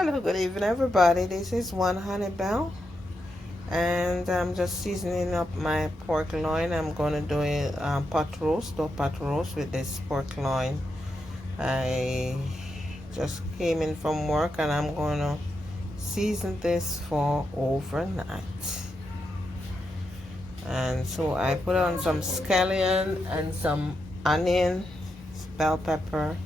Hello, good evening, everybody. This is One Honey Bell, and I'm just seasoning up my pork loin. I'm going to do a pot roast with this pork loin. I just came in from work, and I'm going to season this for overnight. And so I put on some scallion and some onion, bell pepper,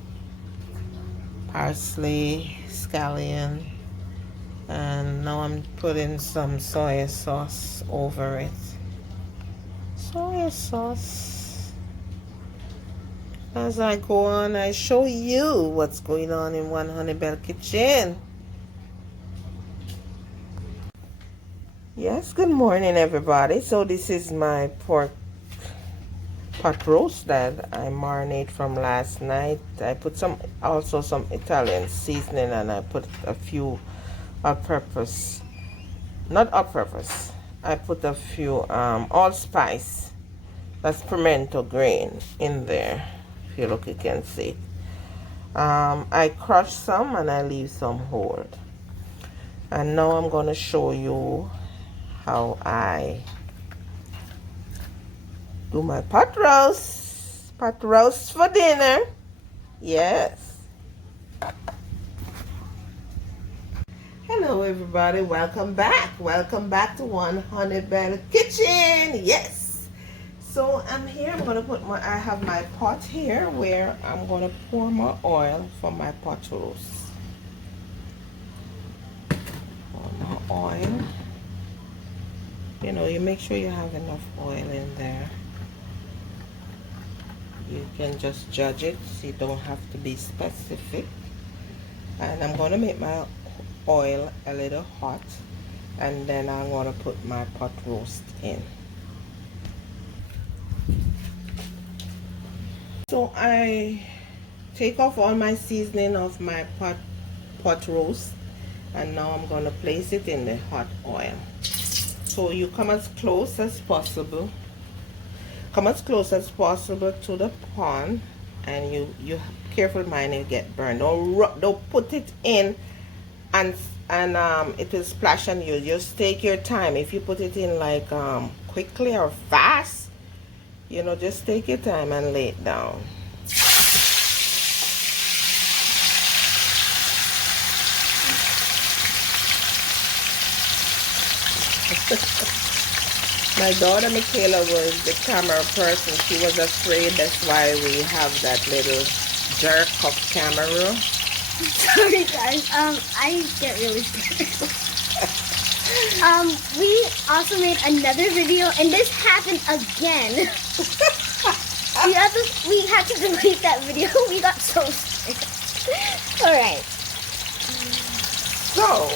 parsley, scallion, and now I'm putting some soya sauce over it. Soya sauce. As I go on, I show you what's going on in One Honey Bell Kitchen. Yes, good morning, everybody. So this is my pork pot roast that I marinate from last night. I put also some Italian seasoning, and I put a few all-purpose, not all-purpose. I put a few allspice, that's pimento green, in there. If you look, you can see. I crush some and I leave some whole. And now I'm going to show you how I do my pot roast. Pot roast for dinner. Yes. Hello, everybody. Welcome back. Welcome back to One Honey Bell Kitchen. Yes. So I'm here. I'm going to put I have my pot here where I'm going to pour my oil for my pot roast. Pour my oil. You know, you make sure you have enough oil in there. You can just judge it. So you don't have to be specific. And I'm going to make my oil a little hot, and then I'm going to put my pot roast in. So I take off all my seasoning of my pot roast, and now I'm going to place it in the hot oil. So you come as close as possible. Come as close as possible to the pan, and you careful mind you get burned. Don't put it in and it will splash on you. Just take your time. If you put it in like quickly or fast, you know, just take your time and lay it down. My daughter Michaela was the camera person. She was afraid. That's why we have that little jerk of camera. Sorry guys, I get really scared. We also made another video, and this happened again. we had to delete that video. We got so scared. Alright. So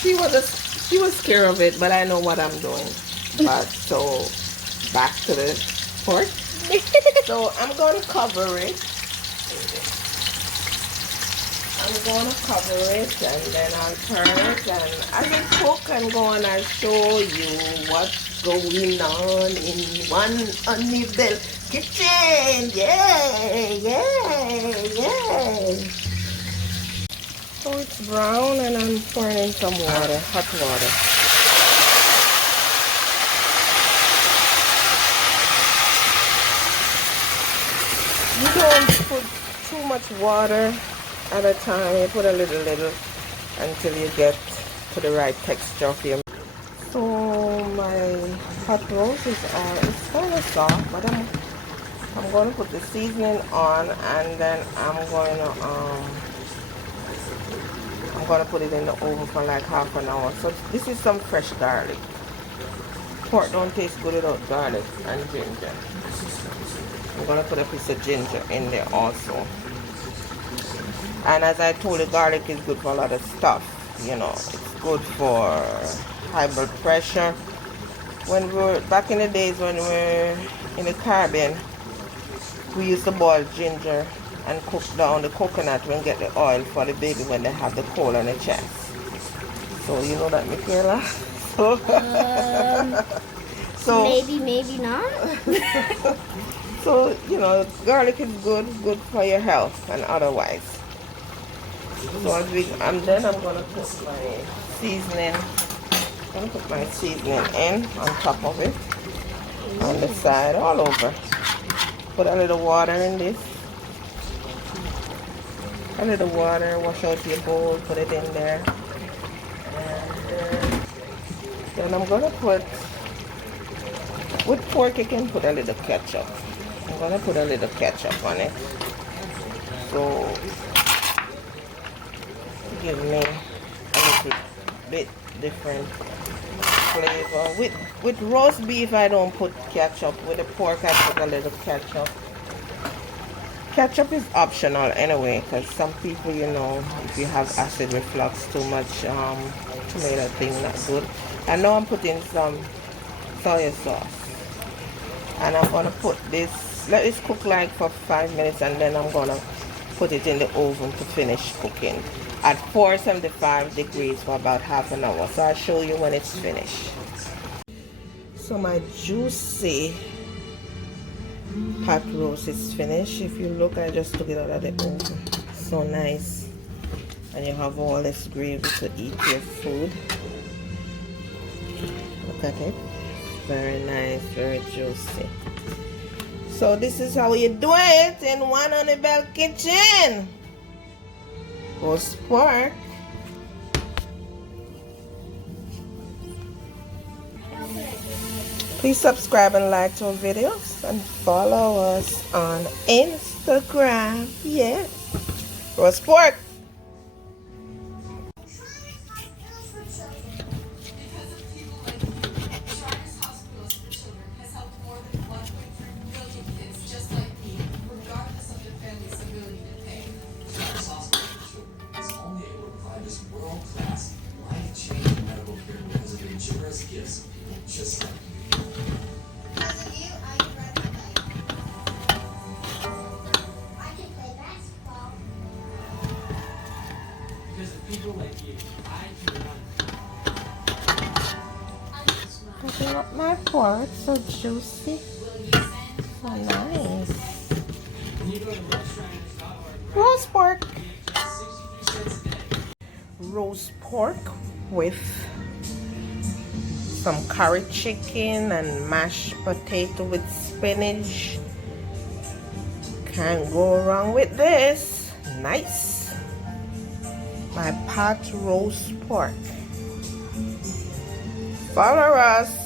she was scared of it, but I know what I'm doing. But so back to the pork. So I'm going to cover it. I'm going to cover it, and then I'll turn it, and as I cook, I'm going to show you what's going on in One Honey Bell Kitchen. Yay, yay, yay. So it's brown, and I'm pouring in some water, hot water. You don't put too much water at a time. You put a little until you get to the right texture of your. So my pot roast is on. It's kind of soft, but I'm going to put the seasoning on, and then I'm going to put it in the oven for like half an hour. So this is some fresh garlic. Pork don't taste good without garlic and ginger. I'm going to put a piece of ginger in there also. And as I told you, garlic is good for a lot of stuff. You know, it's good for high blood pressure. When we were back in the days when we were in the Caribbean, we used to boil ginger and cook down the coconut and get the oil for the baby when they have the cold on the chest. So you know that, Michaela? So maybe not. So you know, garlic is good for your health and otherwise. So and then I'm gonna put my seasoning. I'm gonna put my seasoning in on top of it, on the side, all over. Put a little water in this. A little water. Wash out your bowl. Put it in there. And then I'm gonna put. With pork, you can put a little ketchup. I'm gonna put a little ketchup on it. So give me a little bit different flavor. With roast beef I don't put ketchup. With the pork I put a little ketchup. Ketchup is optional anyway, because some people, you know, if you have acid reflux, too much tomato thing not good. And now I'm putting some soya sauce. And I'm gonna put this, let it cook like for 5 minutes, and then I'm gonna put it in the oven to finish cooking at 475 degrees for about half an hour. So I'll show you when it's finished. So my juicy pot roast is finished. If you look, I just took it out of the oven. So nice. And you have all this gravy to eat your food. Look at it. Very nice, very juicy. So this is how you do it in One on the Bell Kitchen. Roast pork. Please subscribe and like our videos and follow us on Instagram. Yes. Roast pork. Cooking up my pork, so juicy, so nice. Roast pork. Roast pork with some curry chicken and mashed potato with spinach. Can't go wrong with this. Nice. My pot roast pork. Follow us.